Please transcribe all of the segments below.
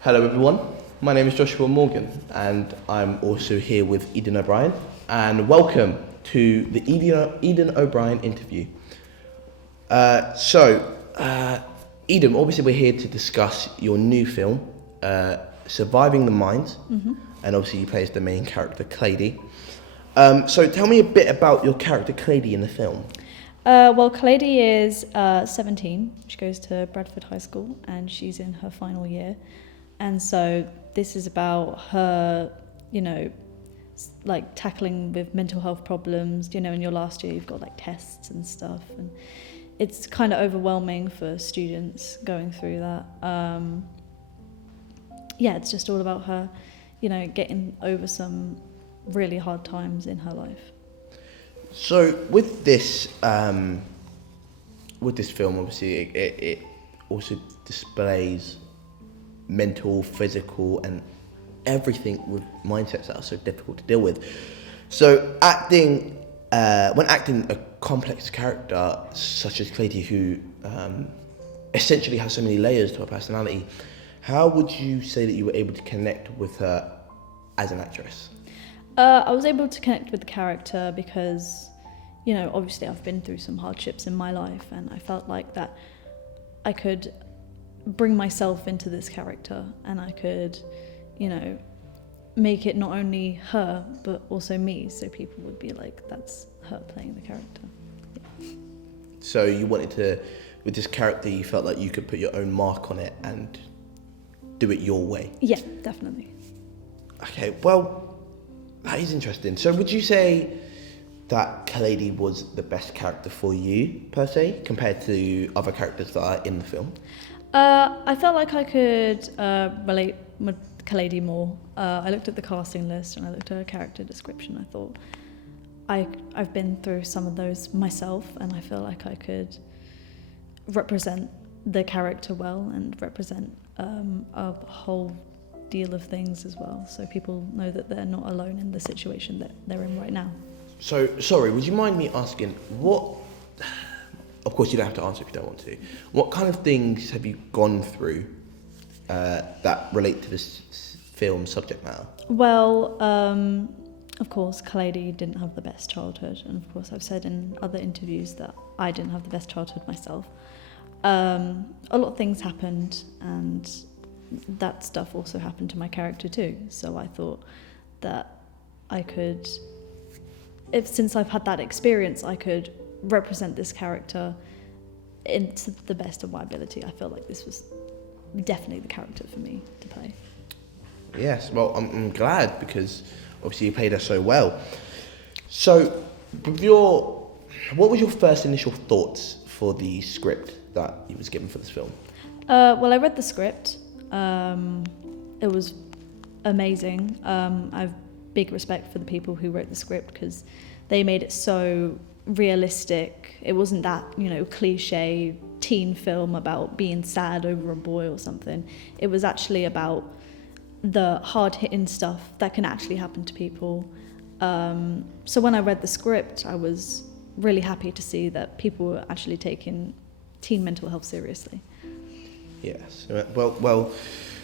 Hello everyone, my name is Joshua Morgan and I'm also here with Eden O'Brien, and welcome to the Eden O'Brien interview. Eden, obviously we're here to discuss your new film, Surviving the Mind, and obviously you play as the main character, Clady. So tell me a bit about your character, Clady, in the film. Clady is 17. She goes to Bradford High School and she's in her final year. And so this is about her, like tackling with mental health problems. In your last year you've got like tests and stuff. And it's kind of overwhelming for students going through that. It's just all about her, getting over some really hard times in her life. So with this film, obviously it also displays mental, physical, and everything with mindsets that are so difficult to deal with. So when acting a complex character such as Clady, who essentially has so many layers to her personality, how would you say that you were able to connect with her as an actress? I was able to connect with the character because, obviously I've been through some hardships in my life and I felt like that I could bring myself into this character and I could, make it not only her but also me, so people would be like, that's her playing the character. Yeah. So you wanted to, with this character, you felt like you could put your own mark on it and do it your way? Yeah, definitely. Okay, well, that is interesting. So would you say that Clady was the best character for you, per se, compared to other characters that are in the film? I felt like I could relate with Clady more. I looked at the casting list and I looked at her character description. I thought, I've been through some of those myself and I feel like I could represent the character well and represent a whole deal of things as well, so people know that they're not alone in the situation that they're in right now. So, sorry, would you mind me asking, of course you don't have to answer if you don't want to, what kind of things have you gone through that relate to this film's subject matter? Well, of course, Clady didn't have the best childhood, and of course I've said in other interviews that I didn't have the best childhood myself. A lot of things happened, and that stuff also happened to my character too. So I thought that I could, since I've had that experience, I could represent this character into the best of my ability. I felt like this was definitely the character for me to play. Yes, well, I'm glad, because obviously you played her so well. So, what was your first initial thoughts for the script that you was given for this film? Well, I read the script. It was amazing. I have big respect for the people who wrote the script because they made it so realistic. It wasn't that, cliche teen film about being sad over a boy or something. It was actually about the hard-hitting stuff that can actually happen to people. So when I read the script, I was really happy to see that people were actually taking teen mental health seriously. Yes. Well,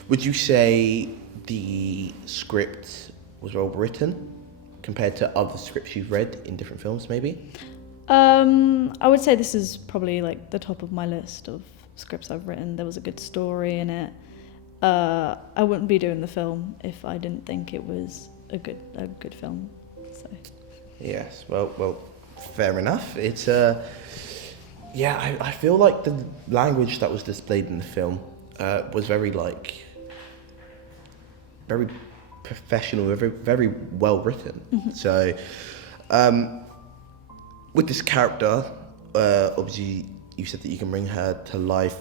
would you say the script was well written compared to other scripts you've read in different films, maybe? I would say this is probably like the top of my list of scripts I've written. There was a good story in it. I wouldn't be doing the film if I didn't think it was a good film. So. Yes. Well, fair enough. It's I feel like the language that was displayed in the film was very professional, very well written. Mm-hmm. So, with this character, obviously you said that you can bring her to life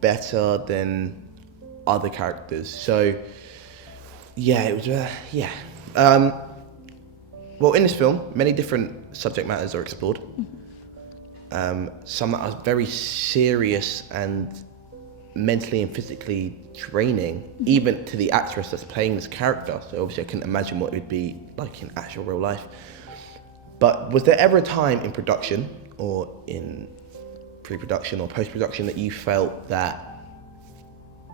better than other characters. So, yeah, it was well, in this film, many different subject matters are explored. Some that are very serious and mentally and physically draining, even to the actress that's playing this character. So obviously I couldn't imagine what it would be like in actual real life. But was there ever a time in production or in pre-production or post-production that you felt that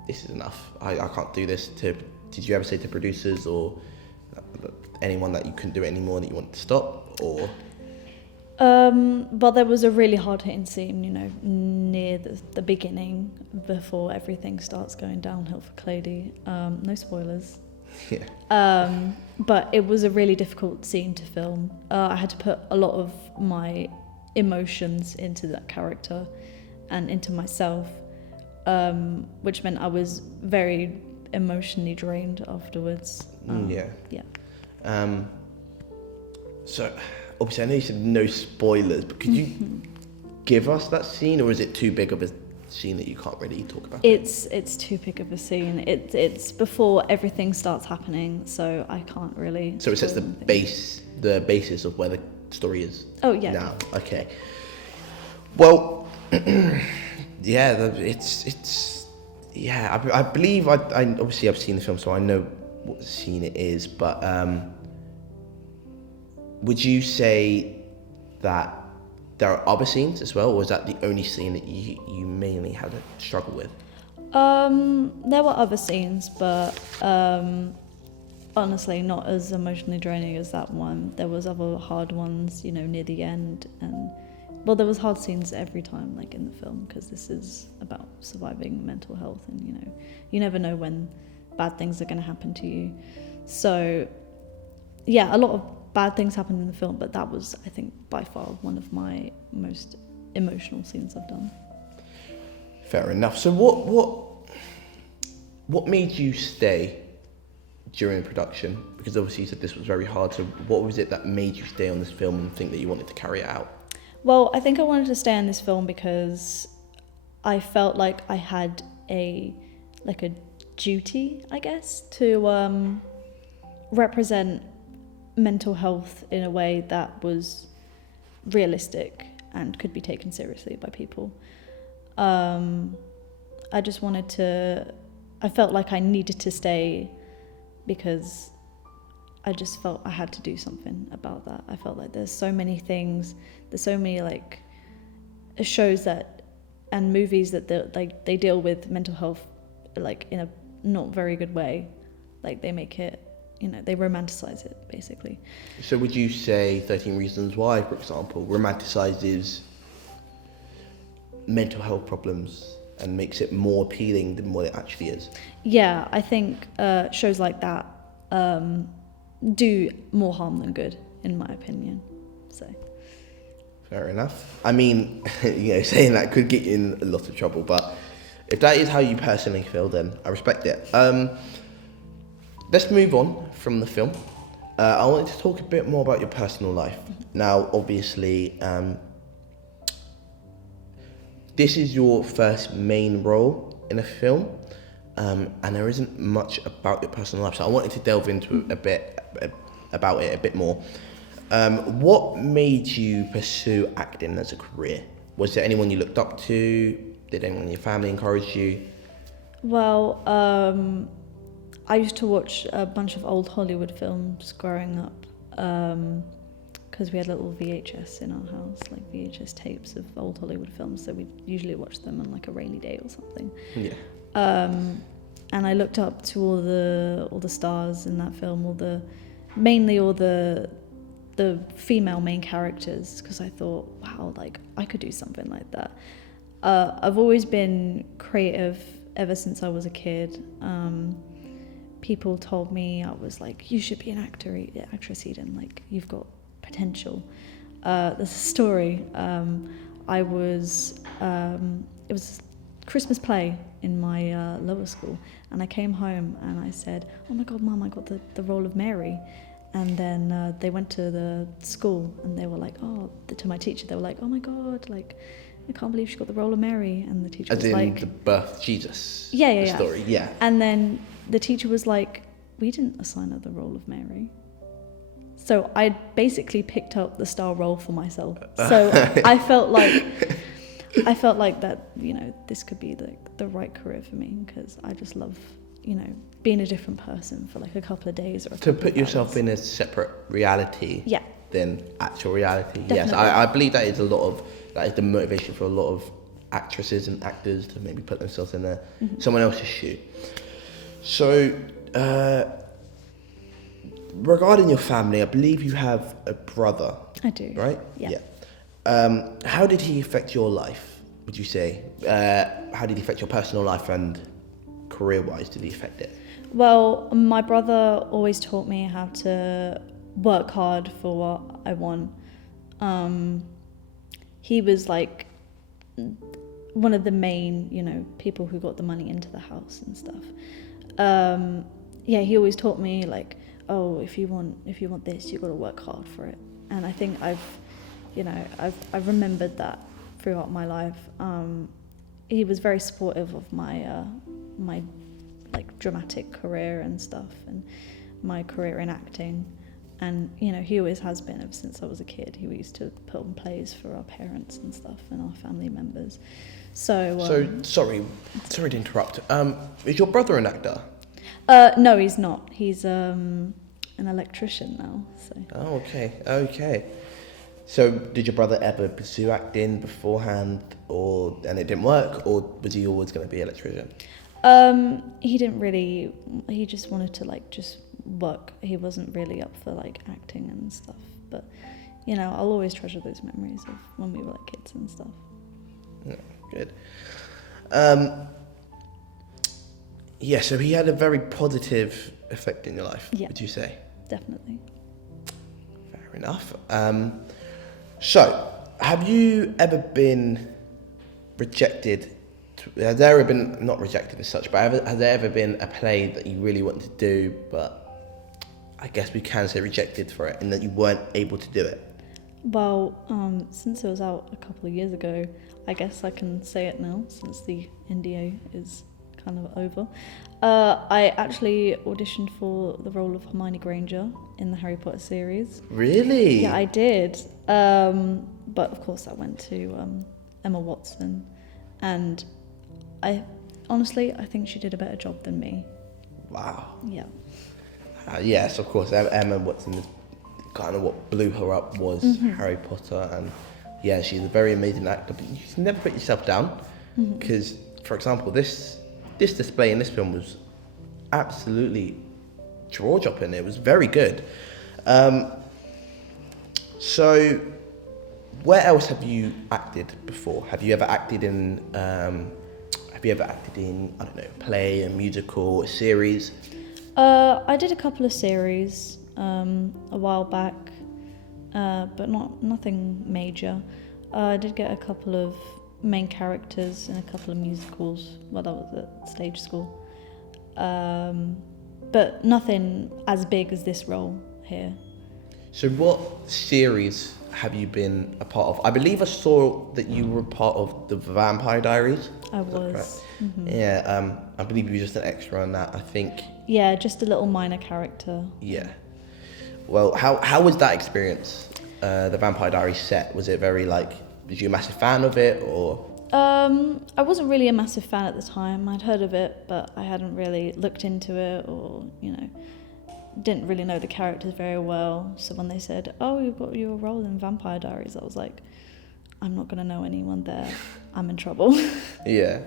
this is enough. I can't do this. Did you ever say to producers or anyone that you couldn't do it anymore, that you wanted to stop, or? Well, there was a really hard-hitting scene, near the beginning, before everything starts going downhill for Clady. No spoilers. Yeah. But it was a really difficult scene to film. I had to put a lot of my emotions into that character and into myself, which meant I was very emotionally drained afterwards. Yeah. Yeah. So, obviously, I know you said no spoilers, but could you give us that scene, or is it too big of a scene that you can't really talk about? It's too big of a scene. It's before everything starts happening, so I can't really. So it sets the basis of where the story is. Oh yeah. Now, okay. Well, yeah, it's yeah. I believe I obviously I've seen the film, so I know what scene it is. But would you say that there are other scenes as well, or is that the only scene that you mainly had a struggle with? There were other scenes, but honestly, not as emotionally draining as that one. There was other hard ones, near the end, and well, there was hard scenes every time, like in the film, because this is about surviving mental health, and you never know when bad things are going to happen to you. So, yeah, a lot of bad things happened in the film, but that was, I think, by far one of my most emotional scenes I've done. Fair enough. So what made you stay during production? Because obviously you said this was very hard. So what was it that made you stay on this film and think that you wanted to carry it out? Well, I think I wanted to stay on this film because I felt like I had a duty, I guess, to represent mental health in a way that was realistic and could be taken seriously by people. I just wanted to, I felt like I needed to stay because I just felt I had to do something about that. I felt like there's so many things, there's so many shows that and movies that they deal with mental health in a not very good way. They make it, they romanticize it basically. So would you say 13 Reasons Why, for example, romanticizes mental health problems and makes it more appealing than what it actually is? Yeah, I think shows like that do more harm than good, in my opinion. So. Fair enough. I mean, saying that could get you in a lot of trouble, but if that is how you personally feel, then I respect it. Let's move on from the film. I wanted to talk a bit more about your personal life. Now, obviously, this is your first main role in a film, and there isn't much about your personal life, so I wanted to delve into a bit about it a bit more. What made you pursue acting as a career? Was there anyone you looked up to? Did anyone in your family encourage you? Well, I used to watch a bunch of old Hollywood films growing up, because we had little VHS in our house, VHS tapes of old Hollywood films, so we'd usually watch them on a rainy day or something. Yeah. And I looked up to all the stars in that film, mainly all the female main characters, because I thought, wow, I could do something like that. I've always been creative ever since I was a kid. People told me, I was you should be an actress, Eden, you've got potential. There's a story. It was Christmas play in my lower school, and I came home and I said, oh my God, Mum, I got the role of Mary. And then they went to the school and they were to my teacher, they were oh my God, I can't believe she got the role of Mary. And the teacher was the birth of Jesus yeah. story, yeah. And then the teacher was we didn't assign her the role of Mary. So I basically picked up the star role for myself. So I felt like that, this could be the right career for me, because I just love, being a different person for a couple of days or to put yourself in a separate reality. Yeah. Than actual reality. Definitely. Yes, I believe that is the motivation for a lot of actresses and actors to maybe put themselves in someone else's shoe. So, regarding your family, I believe you have a brother. I do. Right? Yeah. How did he affect your life, would you say? How did he affect your personal life and career-wise, did he affect it? Well, my brother always taught me how to work hard for what I want. He was like one of the main, people who got the money into the house and stuff. He always taught me like, oh, if you want this, you've got to work hard for it. And I think I've remembered that throughout my life. He was very supportive of my like dramatic career and stuff, and my career in acting. And he always has been ever since I was a kid. He used to put on plays for our parents and stuff and our family members. So sorry to interrupt. Is your brother an actor? No, he's not. He's an electrician now. So. Oh, okay. So did your brother ever pursue acting beforehand, and it didn't work, or was he always going to be an electrician? He didn't really. He just wanted to just work. He wasn't really up for acting and stuff. But I'll always treasure those memories of when we were kids and stuff. Yeah, good. So he had a very positive effect in your life. Yeah. Would you say? Definitely. Fair enough. So, have you ever been rejected? Has there ever been, not rejected as such, but has there ever been a play that you really wanted to do, but I guess we can say rejected for it, and that you weren't able to do it? Well, since it was out a couple of years ago, I guess I can say it now, since the NDA is kind of over. I actually auditioned for the role of Hermione Granger in the Harry Potter series. Really? Yeah, I did. But of course I went to Emma Watson, and I think she did a better job than me. Wow. Yeah. Yes, of course. Emma Watson is kind of what blew her up was Harry Potter, and yeah, she's a very amazing actor. But you can never put yourself down, because, for example, this display in this film was absolutely jaw-dropping. It was very good. So, where else have you acted before? Have you ever acted in? I don't know, a play, a musical, a series? I did a couple of series a while back, but nothing major. I did get a couple of main characters in a couple of musicals while I was at stage school, but nothing as big as this role here. So what series have you been a part of? I believe I saw that you were part of the Vampire Diaries. I was. Mm-hmm. Yeah, I believe you were just an extra on that, I think. Yeah, just a little minor character. Yeah. Well, how was that experience? The Vampire Diaries set, was it very was you a massive fan of it, or? I wasn't really a massive fan at the time. I'd heard of it, but I hadn't really looked into it, or didn't really know the characters very well. So when they said, "Oh, you've got your role in Vampire Diaries," I was like, "I'm not gonna know anyone there. I'm in trouble." Yeah.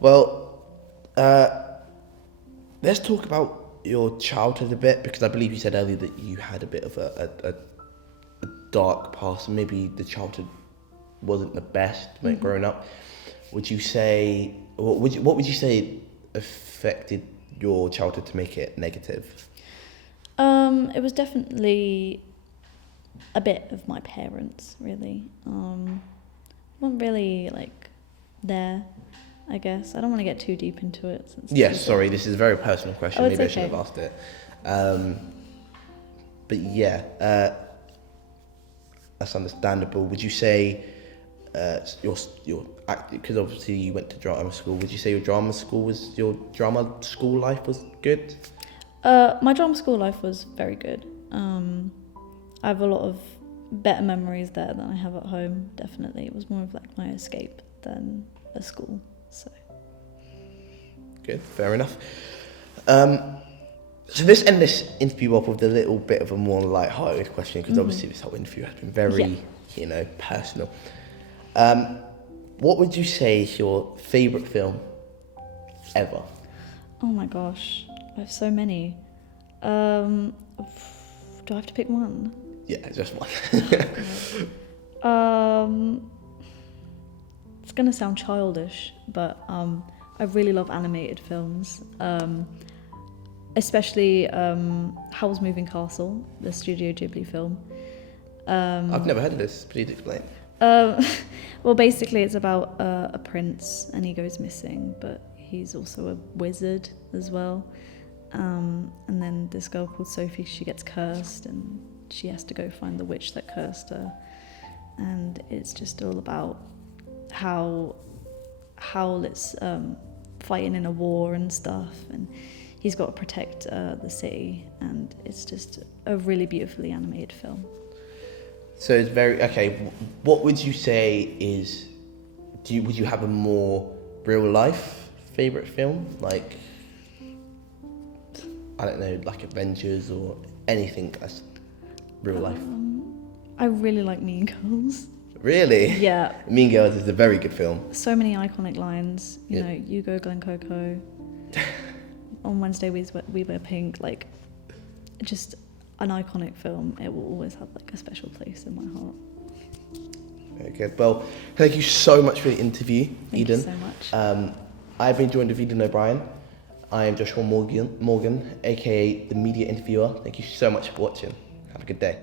Well, let's talk about your childhood a bit, because I believe you said earlier that you had a bit of a dark past. Maybe the childhood wasn't the best when growing up. Would you say what would you say affected your childhood to make it negative? It was definitely a bit of my parents, really. Wasn't really there, I guess. I don't want to get too deep into it. Yes, sorry, this is a very personal question. Maybe I should have asked it. But yeah, that's understandable. Would you say your because obviously you went to drama school, would you say your drama school life was good? My drama school life was very good. I have a lot of better memories there than I have at home, definitely. It was more of my escape than a school, so. Good, fair enough. So let's end this interview off with a little bit of a more light-hearted question, because obviously this whole interview has been very, personal. what would you say is your favourite film ever? Oh my gosh, I have so many. Do I have to pick one? Yeah, just one. It's gonna sound childish, but I really love animated films. Especially Howl's Moving Castle, the Studio Ghibli film. I've never heard of this. Please explain. Well, basically, it's about a prince, and he goes missing, but he's also a wizard as well. And then this girl called Sophie, she gets cursed, and she has to go find the witch that cursed her. And it's just all about how Howl is fighting in a war and stuff, and he's got to protect the city, and it's just a really beautifully animated film. So it's very okay. What would you say is? Would you have a more real life favorite film, like I don't know, like Avengers or anything that's real life? I really like Mean Girls. Really? Yeah. Mean Girls is a very good film. So many iconic lines. You Yeah. know, you go Glen Coco. On Wednesday we wear pink. Like, just an iconic film. It will always have like a special place in my heart. Very good. Well, thank you so much for the interview, Thank Eden. you so much. I've been joined with Eden O'Brien. I am Joshua Morgan, aka the media interviewer. Thank you so much for watching. Have a good day.